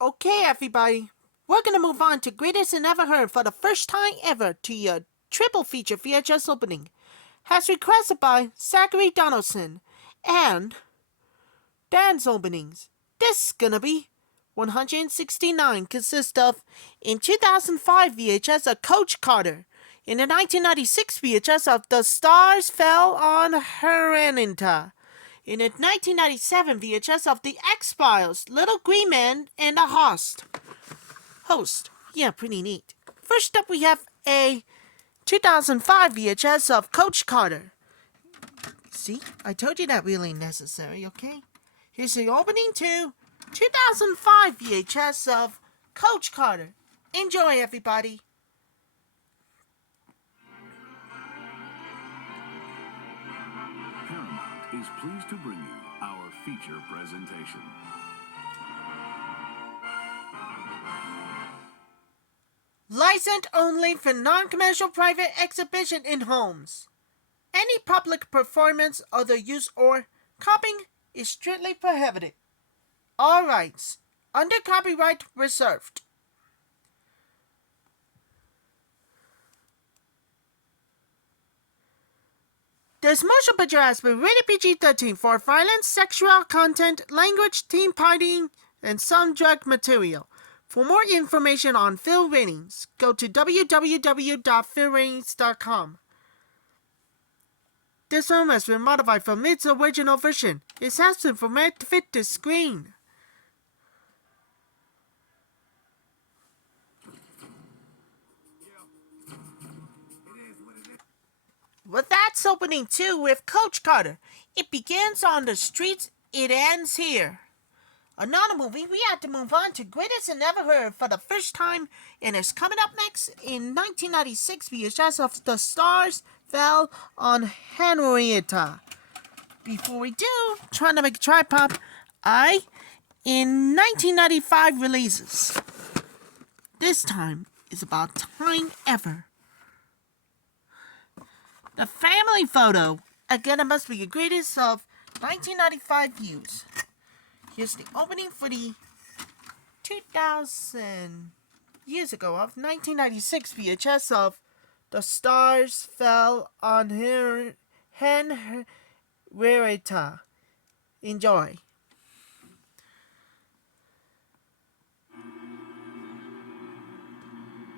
Okay, everybody, we're gonna move on to Greatest and Ever Heard for the first time ever to your triple feature VHS opening, as requested by Zachary Donaldson and Dan's openings. This is gonna be 169, consists of in 2005 VHS of Coach Carter, in the 1996 VHS of The Stars Fell on Henrietta, in the 1997 VHS of The X-Files, Little Green Man and the Host. Yeah, pretty neat. First up, we have a 2005 VHS of Coach Carter. See, I told you that really necessary, okay? Here's the opening to 2005 VHS of Coach Carter. Enjoy, everybody. Paramount is pleased to bring you our feature presentation. Licensed only for non-commercial private exhibition in homes. Any public performance, other use, or copying is strictly prohibited. All rights under copyright reserved. This motion picture has been rated PG-13 for violence, sexual content, language, teen partying, and some drug material. For more information on film ratings, go to www.filmratings.com. This film has been modified from its original version. It has been formatted to fit the screen. Well, that's opening 2 with Coach Carter. It begins on the streets, it ends here. Another movie, we had to move on to Greatest and Ever Heard for the first time, and it's coming up next in 1996 VHS of The Stars Fell on Henrietta. Before we do, trying to make a tripod, in 1995 releases. This time is about Time Ever. The family photo, again, it must be the greatest of 1995 views. Here's the opening for the 2000 years ago of 1996 VHS of The Stars Fell on Henrietta. Enjoy.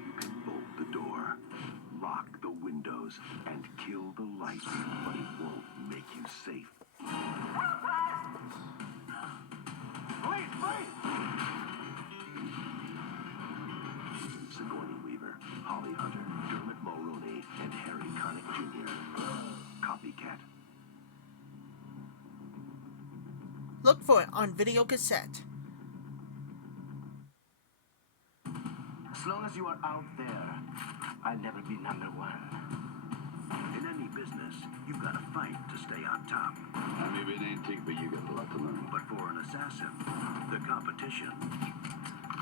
You can bolt the door, lock the windows, and kill the lights, but it won't make you safe. Sigourney Weaver, Holly Hunter, Dermot Mulroney, and Harry Connick Jr. Copycat. Look for it on video cassette. As long as you are out there, I'll never be number one. In any business, you've got to fight to stay on top. Maybe it ain't big, but you got a lot to learn. But for an assassin, the competition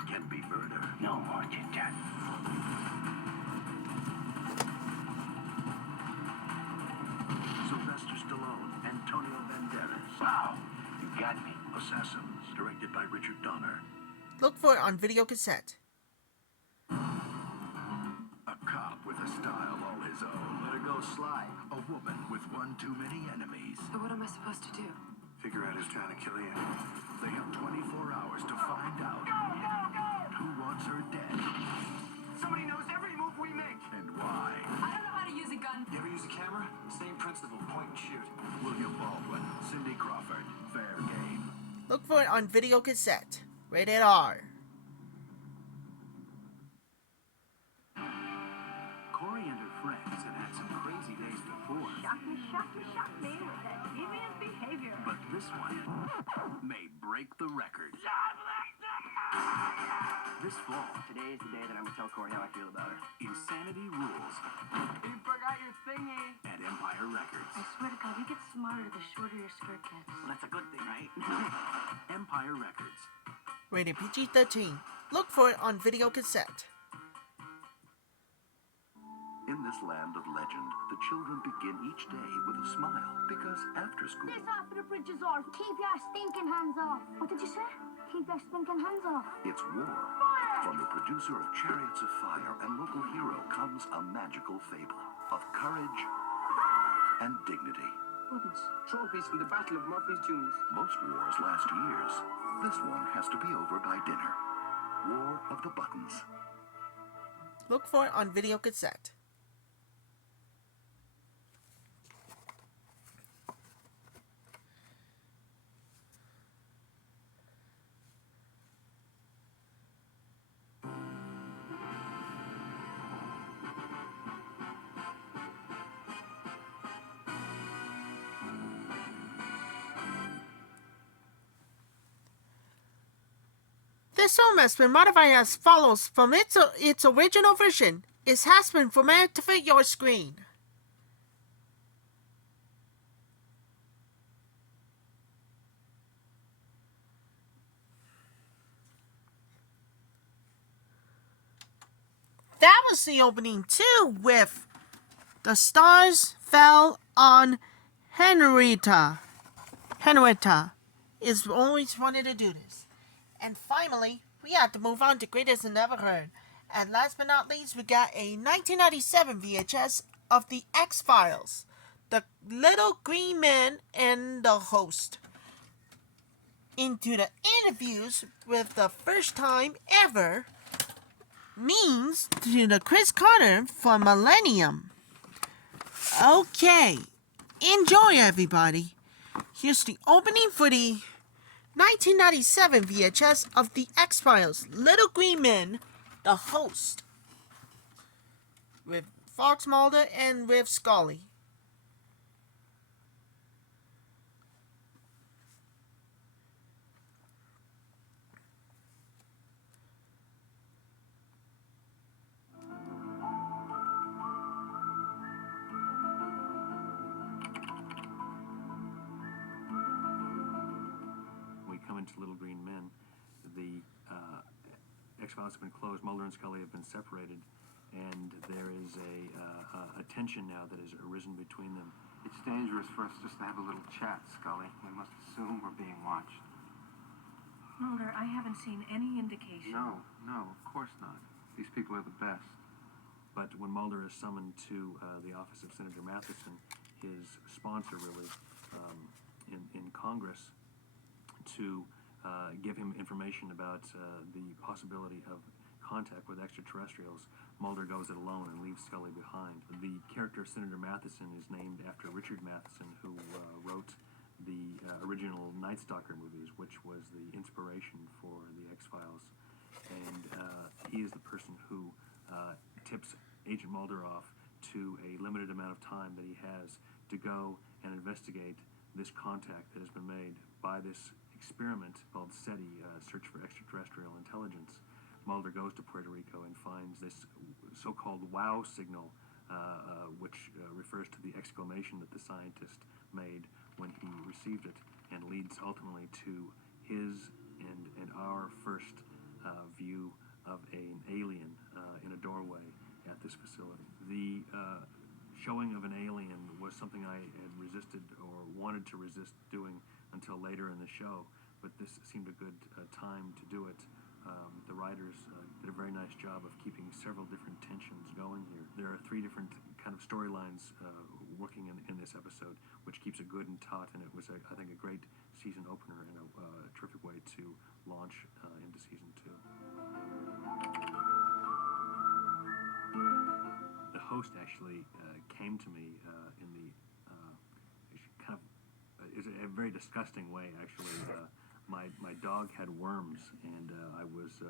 can be murder. No more chit-chat. Sylvester Stallone, Antonio Banderas. Wow, you got me. Assassins, directed by Richard Donner. Look for it on video cassette. A cop with a style all his own. Let her go slide. A woman with one too many enemies. But what am I supposed to do? Figure out who's trying to kill you. They have 24 hours to find out who wants her dead Somebody knows every move we make. and why. I don't know how to use a gun. You ever use a camera? Same principle, point and shoot. William Baldwin, Cindy Crawford, fair game. Look for it on video cassette. Rated R. Corey and her friends had some crazy days before, Shock me with that deviant behavior. but this one may break the record. This fall, Today is the day that I'm gonna tell Corey how I feel about her. Insanity Rules You forgot your thingy. at Empire Records. I swear to God, you get smarter the shorter your skirt gets. Well, that's a good thing, right? Empire Records. Rated PG-13. Look for it on video cassette. In this land of legend, the children begin each day with a smile because after school, This half of the bridge is ours. Keep your stinking hands off. What did you say? Keep their stinking hands off. It's war. From the producer of Chariots of Fire and local hero comes a magical fable of courage and dignity. Buttons. Trophies from the Battle of Murphy's Dunes. Most wars last years. This one has to be over by dinner. War of the Buttons. Look for it on video cassette. This film has been modified as follows from its original version. It has been formatted to fit your screen. That was the opening too, with the stars fell on Henrietta. Henrietta is always wanted to do this. And finally, we had to move on to Greatest and Never Heard. And last but not least, we got a 1997 VHS of The X-Files. The Little Green Man and the Host. Into the interviews with the first time ever means to the Chris Carter for Millennium. Okay, enjoy everybody. Here's the opening for the 1997 VHS of The X-Files, Little Green Men, the Host, with Fox Mulder and with Scully. Into Little Green Men. The X-Files have been closed. Mulder and Scully have been separated, and there is a tension now that has arisen between them. It's dangerous for us just to have a little chat, Scully. We must assume we're being watched. Mulder, I haven't seen any indication. No, of course not. These people are the best. But when Mulder is summoned to the office of Senator Matheson, his sponsor really in Congress, to give him information about the possibility of contact with extraterrestrials, Mulder goes it alone and leaves Scully behind. The character Senator Matheson is named after Richard Matheson, who wrote the original Night Stalker movies, which was the inspiration for the X-Files. And he is the person who tips Agent Mulder off to a limited amount of time that he has to go and investigate this contact that has been made by this experiment called SETI, Search for Extraterrestrial Intelligence. Mulder goes to Puerto Rico and finds this so-called wow signal, which refers to the exclamation that the scientist made when he received it, and leads ultimately to his and our first view of an alien in a doorway at this facility. The showing of an alien was something I had resisted or wanted to resist doing until later in the show, but this seemed a good time to do it. The writers did a very nice job of keeping several different tensions going here. There are 3 different kind of storylines working in this episode, which keeps it good and taut, and it was, I think, a great season opener and a terrific way to launch into season 2. The host actually came to me in the kind of is a very disgusting way, actually. My dog had worms, and I was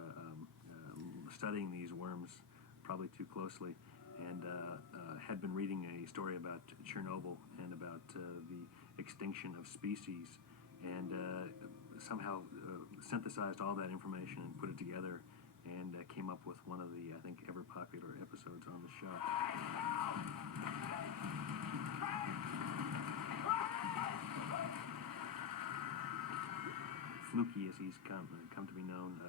studying these worms probably too closely, and had been reading a story about Chernobyl and about the extinction of species, and somehow synthesized all that information and put it together, and came up with one of the, I think, ever popular episodes on the show. Fluky, as he's come to be known,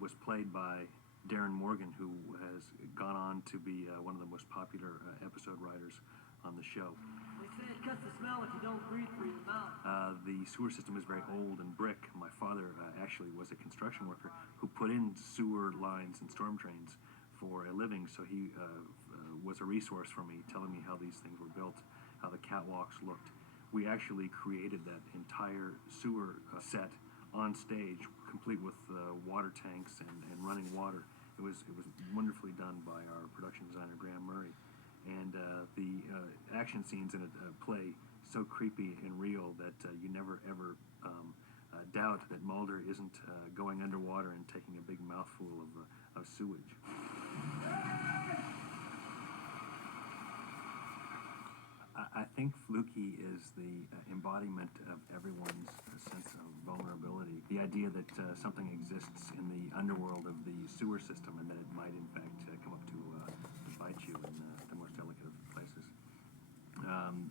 was played by Darren Morgan, who has gone on to be one of the most popular episode writers on the show. We The sewer system is very old and brick. My father actually was a construction worker who put in sewer lines and storm drains for a living, so he was a resource for me, telling me how these things were built, how the catwalks looked. We actually created that entire sewer set on stage, complete with water tanks and running water. It was wonderfully done by our production designer, Graham Murray. And the action scenes in it play so creepy and real that you never ever doubt that Mulder isn't going underwater and taking a big mouthful of sewage. I think Fluky is the embodiment of everyone's sense of vulnerability. The idea that something exists in the underworld of the sewer system and that it might, in fact, come up to bite you in the most delicate of places.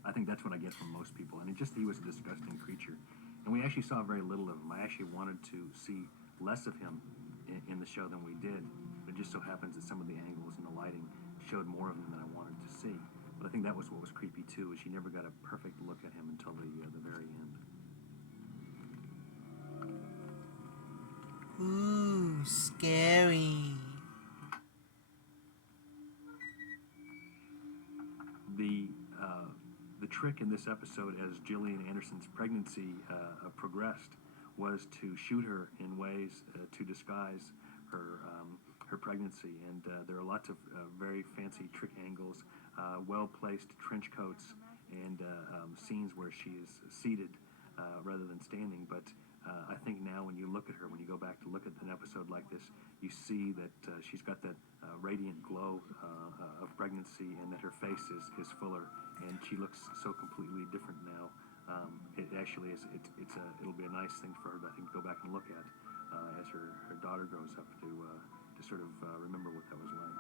I think that's what I get from most people. And he was a disgusting creature. And we actually saw very little of him. I actually wanted to see less of him in the show than we did. It just so happens that some of the angles and the lighting showed more of him than I wanted to see. But I think that was what was creepy too, is you never got a perfect look at him until the very end. Ooh, scary. The trick in this episode, as Gillian Anderson's pregnancy progressed, was to shoot her in ways to disguise her pregnancy, and there are lots of very fancy trick angles, well-placed trench coats, and scenes where she is seated rather than standing. But I think now when you look at her, when you go back to look at an episode like this, you see that she's got that radiant glow of pregnancy, and that her face is fuller, and she looks so completely different now. It actually is. It'll be a nice thing for her to, I think, go back and look at as her daughter grows up to sort of remember what that was like.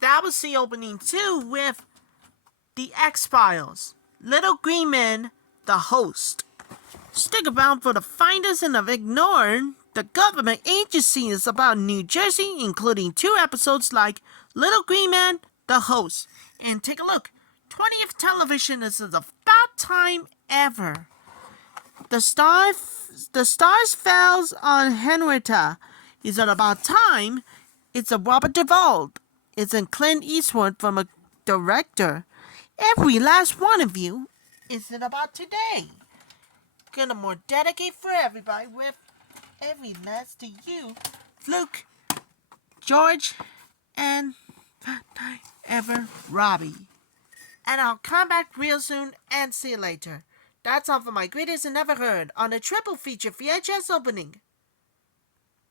That was the opening too, with the X-Files. Little Green Man, the host. Stick around for the finders and of ignoring the government agencies about New Jersey, including 2 episodes like Little Green Man, the host. And take a look. 20th television is about time ever. The stars falls on Henrietta. Is it about time? It's a Robert Duvall. It's a Clint Eastwood from a director. Every last one of you. Is it about today? Gonna more dedicate for everybody with every last to you, Luke, George, and ever Robbie. And I'll come back real soon and see you later. That's all for my greatest and ever heard on a triple feature VHS opening.